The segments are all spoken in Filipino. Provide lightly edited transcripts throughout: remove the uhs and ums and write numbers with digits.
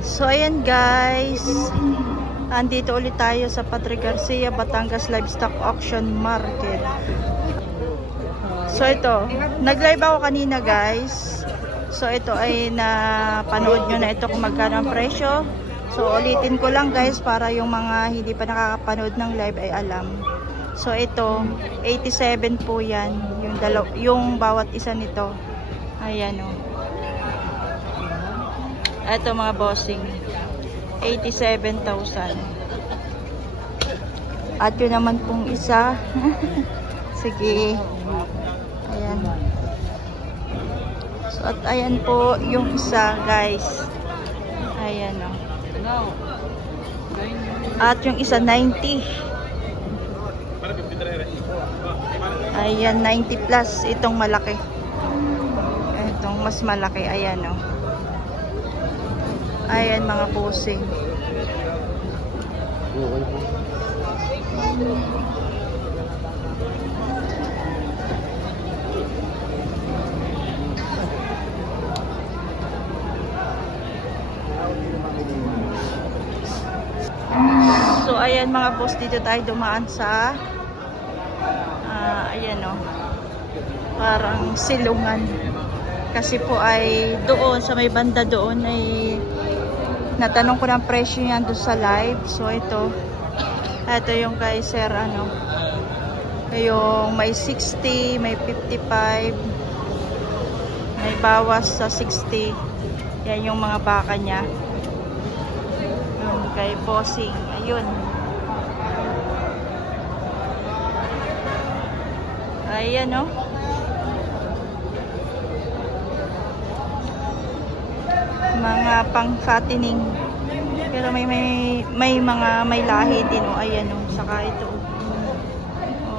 So ayan guys, andito ulit tayo sa Padre Garcia, Batangas Livestock Auction Market. So ito, nag-live ako kanina guys. So ito ay napanood nyo na ito kung magkano ang presyo. So ulitin ko lang guys para yung mga hindi pa nakakapanood ng live ay alam. So ito, 87 po yan, yung bawat isa nito. Ayan o. Ito mga bossing, 87,000. At yun naman pong isa. Sige. Ayan. So at ayan po yung isa guys. Ayan o. At yung isa 90. Ayan, 90 plus. Itong malaki. Itong mas malaki. Ayan o. Ayan mga pusing. So ayan mga boss, dito tayo dumaan sa ayan o, parang silungan. Kasi po ay doon sa may banda doon ay natanong ko ng presyo niyan doon sa live. So ito yung kay sir ano, yung may 60, may 55, may bawas sa 60. Yan yung mga baka niya. Yung kay bossing, ayun. Ayan o. Mga pang fattening. Pero may mga may lahi din o. Ayan o. Saka ito o.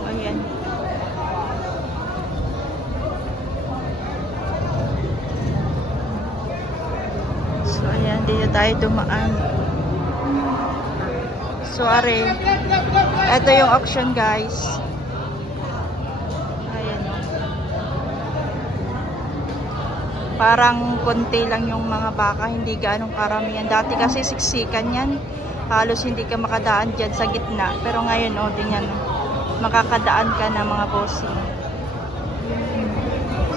Ayan. So ayan, dito tayo dumaan. So are, ito yung auction guys. Parang konti lang yung mga baka, hindi ganong karamihan. Dati kasi siksikan yan. Halos hindi ka makadaan dyan sa gitna. Pero ngayon, o, din yan, makakadaan ka na mga bossing.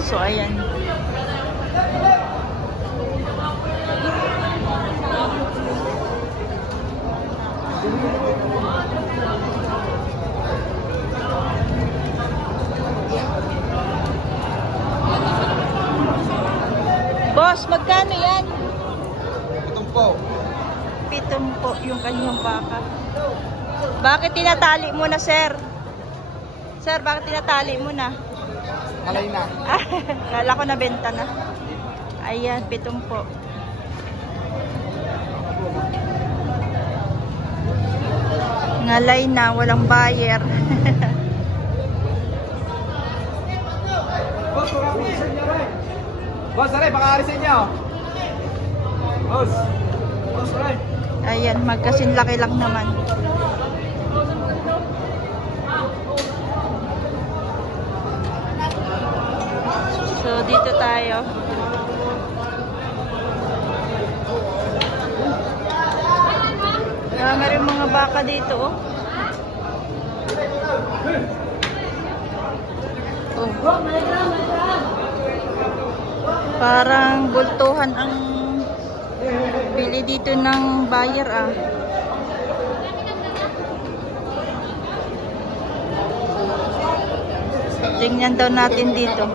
So, ayan. Boss, magkano yan? 7 po. 7 po yung kanyang baka. Bakit tinatali mo na, sir? Sir, bakit tinatali mo na? Malay na. Kala ko nabenta na. Ayan, 7 po. Ngalay na, walang buyer. Boss, aray, baka arisin niyo. Boss. Boss, aray. Ayan, magkasin laki lang naman. So, dito tayo. Meron mga baka dito, oh. Oh. Parang bultuhan ang bili dito ng buyer ah. Tingnan daw natin dito.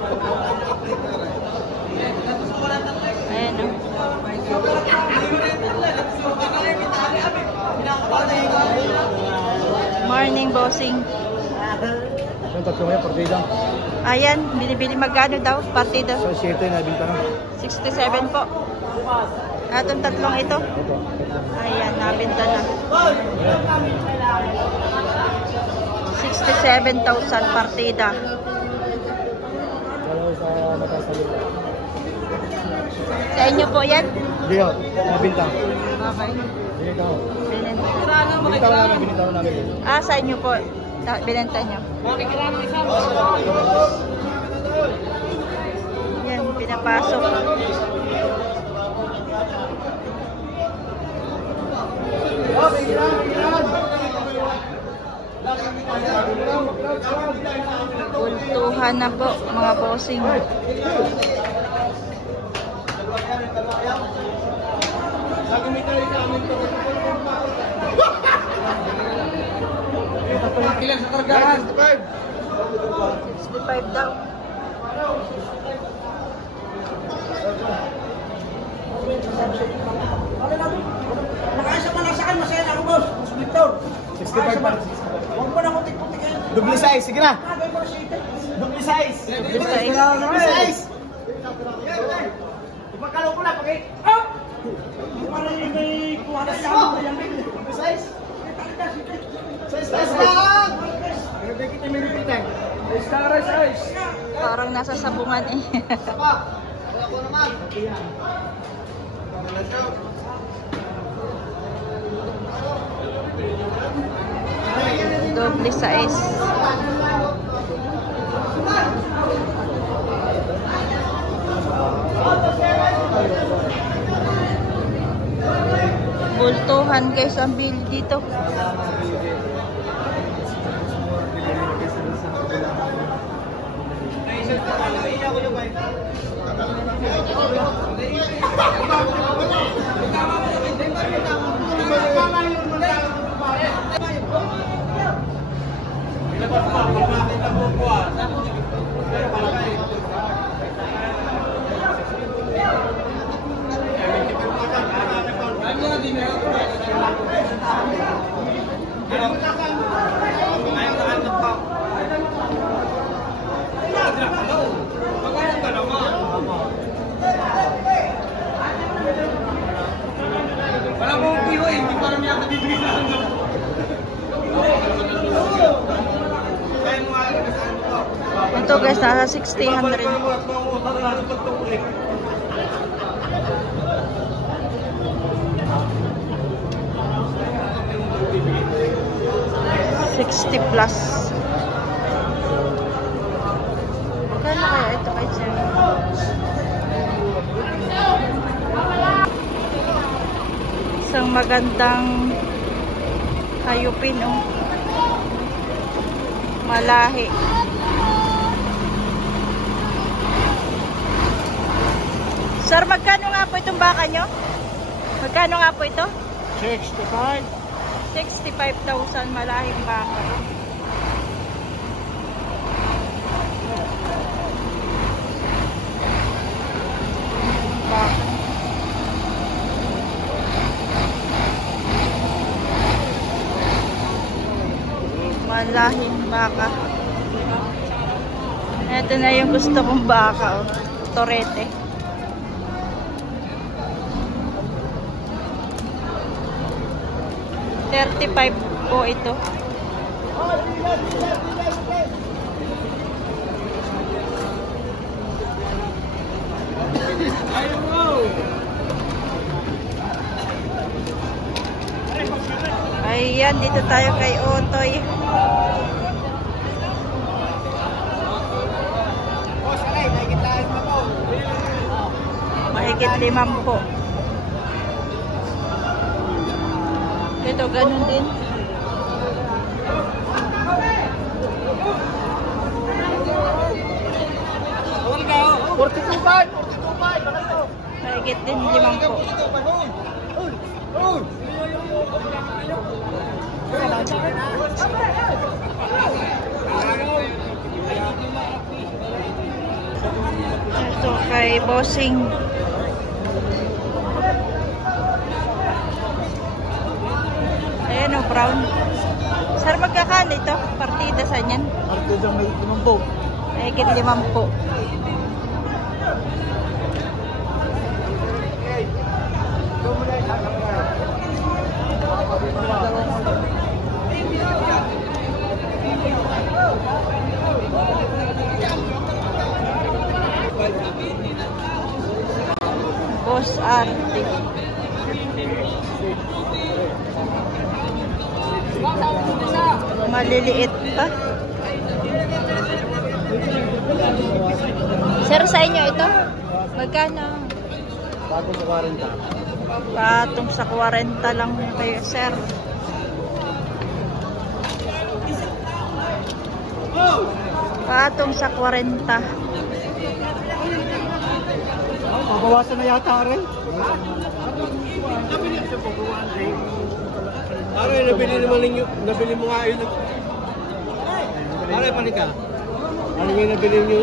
Ayan oh. Morning bossing. Yung tatlong yan, partida. Ayan, bili-bili magkano daw? Partida. So, 7 na binta na. 67 po. Atong tatlong ito. Ayan, nabinta na. 67,000 partida. Sa inyo po yan? Hindi o, nabinta. Okay. Binita ko. Binenta namin. Ah, sa inyo po. Binenta nyo. Yan, pinapasok. Kultuhan na po, mga bossing. Ilan sa kargahan? 65 daw. Nakaisa pa lang sa akin, masaya na ako, boss. Boss Victor. 65 pa. Huwag mo na kutik-kutikin. Dubli size, sige na. Nagay mo na siya. Dubli size. Dubli size. Dubli size. Ipagkalaw ko na, pag oh! Parang yung may kuha na siya. Dubli size. Size lang. Nagdagit na may repeating. Size. Parang nasa sabungan eh. Sapa. Wala ko naman. Doble size. Bultuhan guys ang bili dito. Wala mo piho eh, hindi pa namin ako bibigyan na ano. Ito guys, nasa 60-100. $60 plus. Kano kaya ito kay Sir? Isang magandang hayupin, oh. Malahi. Sir, magkano nga po itong baka nyo? Magkano nga po ito? 65. 65,000 malahing baka. Baka. Malahing baka. Ito na yung gusto kong baka, oh. Torete. $35 po ito. Ayan, dito tayo kay Otoy. Mahigit 5 po. Ito, ganun din. Mahigit din 5 po. Ito kay Bossing. Ayan o, brown. Sir, magkakan ito? Partida sa niyan? Partida may 5 po. Mahigit 5 po. Boss Arte. Maliliit pa. Sir, sa inyo ito? Magkano? Bago sa 40. Patong sa 40 lang kayo, sir. Patong sa 40. Mabawasan na yata rin. Pare, nabili mo nga yun. Pare, panik ka. Ano yung nabili nyo?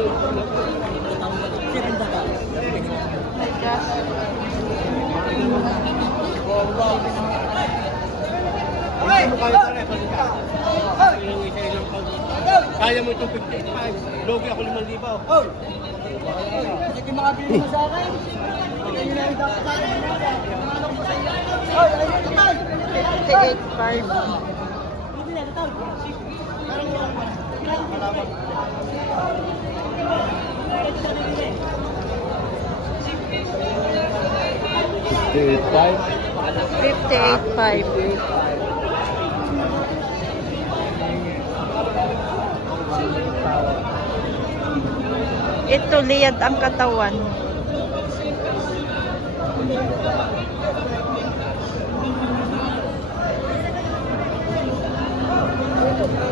Kaya mo itong 55. Logi ako 5,000. Hindi makabili mo sa akin. Hindi na yung dapat sa akin. 58.5. Ito liyad ang katawan.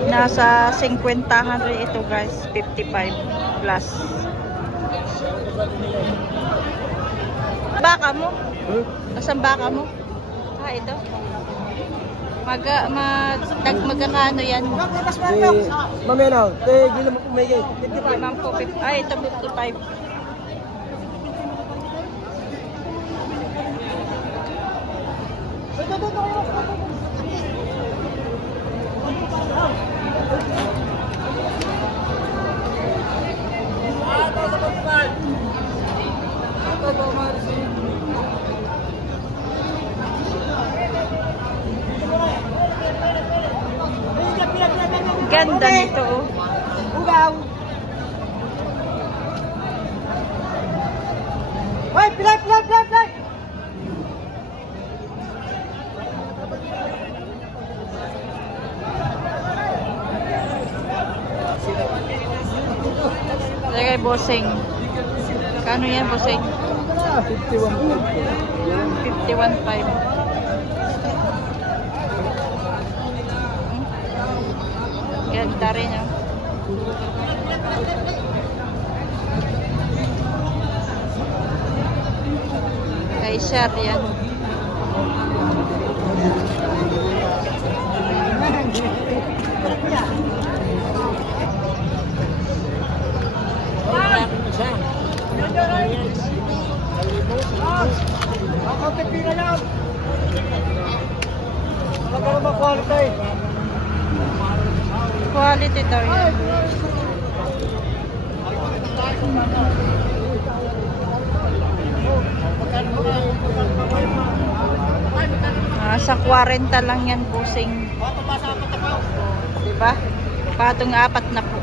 Nasa 50 rin ito guys, 55 plus. Baka mo? Asan baka mo? Ah, ito. Magkakano yan? Mamaya na, gila mo pumigay. 55. Ay, ito 55. Ganda nito, oh. Ugaw! Hoy, pilay! Lagay bossing. Kano yan, bossing? 51.5. Ganda rin, oh. Kay Sir yan. Quality daw yan. Sa 40 lang yan, busing. Diba? Patong 4 na po.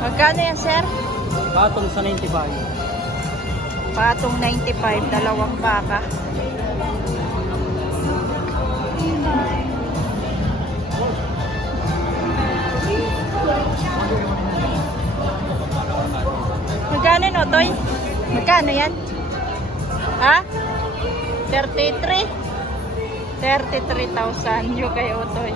Magkano yan, sir? Patong sa 95. Patong 95, dalawang baka. Magkano no, Toy? Magkano yan? Ha? 33? 33,000 yung kay Otoy.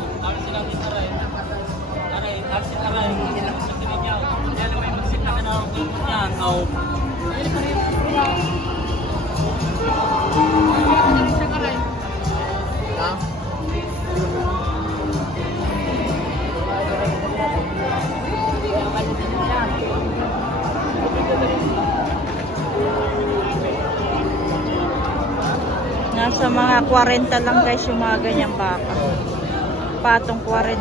Nasa mga 40 lang guys yung mga ganyang baka. Patong 40.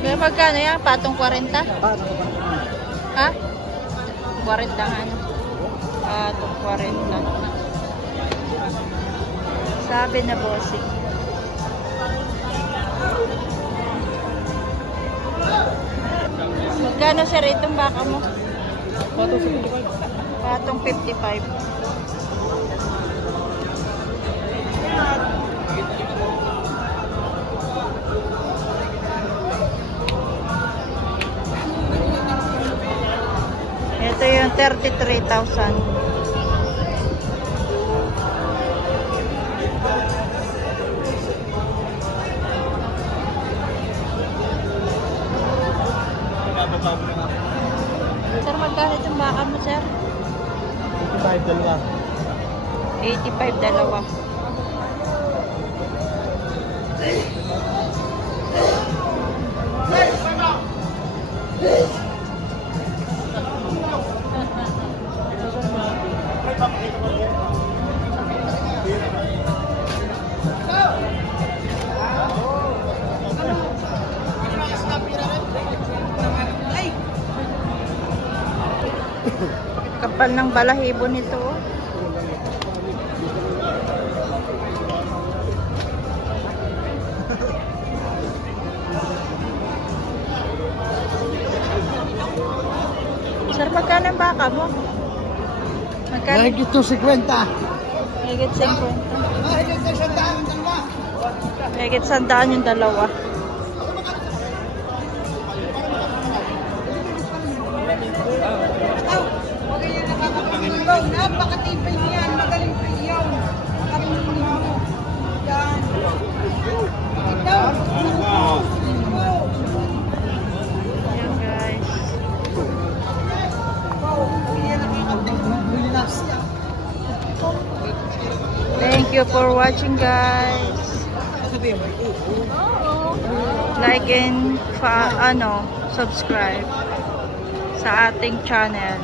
Kaya magkano yan? Patong 40? Ha? 40 nga. Patong 40. Sabi na bossing. Magkano sir itong baka mo? Patong 55. Patong 55. Ito yung 33,000. Sir, magkano itong baka mo, sir? 55 dalawa. 85 dalawa. Kapal ng balahibo nito. Oh. Sir, magkano ang baka mo? Magkano? Mahigit to 50. Higit 50. Higit 100 yung dalawa. Napakatibay niyan, magaling pa iyaw. Nakarinig mo. Yan. Ito. Ayan guys. Thank you for watching guys. Like and subscribe sa ating channel.